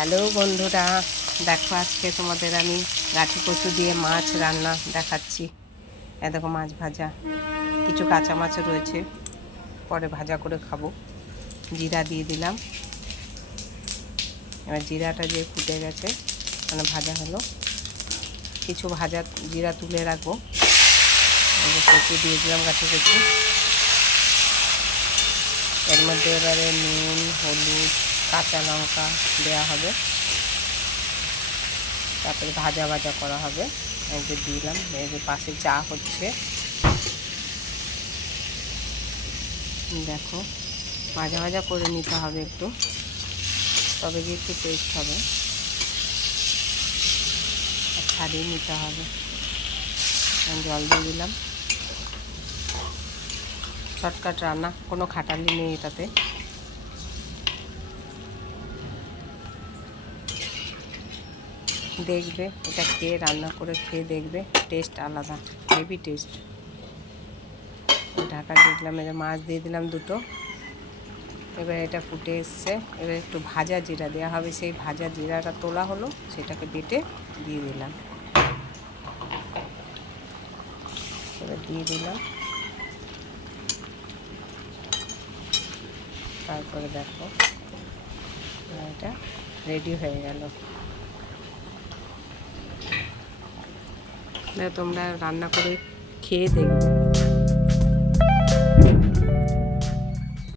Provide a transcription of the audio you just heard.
Hello বন্ধুরা, দেখো আজকে তোমাদের আমি গাঠি কচু দিয়ে মাছ রান্না দেখাচ্ছি। দেখো মাছ ভাজা, কিছু কাঁচা মাছও রয়েছে, পরে ভাজা করে খাবো। জিরা দিয়ে দিলাম, এবার জিরাটা যে ফুটে গেছে মানে ভাজা হলো, কিছু ভাজা জিরা তুলে রাখবো। কচু দিয়ে দিলাম, গাঠি কচু। এর মধ্যে এবারে নুন, হলুদ, কাঁচা লঙ্কা দেওয়া হবে, তারপরে ভাজা ভাজা করা হবে। এই যে দিলাম, এই যে পাশে চা হচ্ছে, দেখো ভাজা ভাজা করে নিতে হবে একটু, তবে যে একটু টেস্ট হবে। ছাড়িয়ে নিতে হবে। জল দিয়ে দিলাম। শর্টকাট রান্না, কোনো খাটালি নেই এটাতে। দেখবে এটা খেয়ে, রান্না করে খেয়ে দেখবে, টেস্ট আলাদা, হেভি টেস্ট। ঢাকা দিলাম, এবার মাছ দিয়ে দিলাম দুটো। এবার এটা ফুটে এসছে, এবার একটু ভাজা জিরা দেওয়া হবে, সেই ভাজা জিরাটা তোলা হলো, সেটাকে বেটে দিয়ে দিলাম। এবার দিয়ে দিলাম, তারপরে দেখো এটা রেডি হয়ে গেল। তোমরা রান্না করে খেয়ে দেখবে।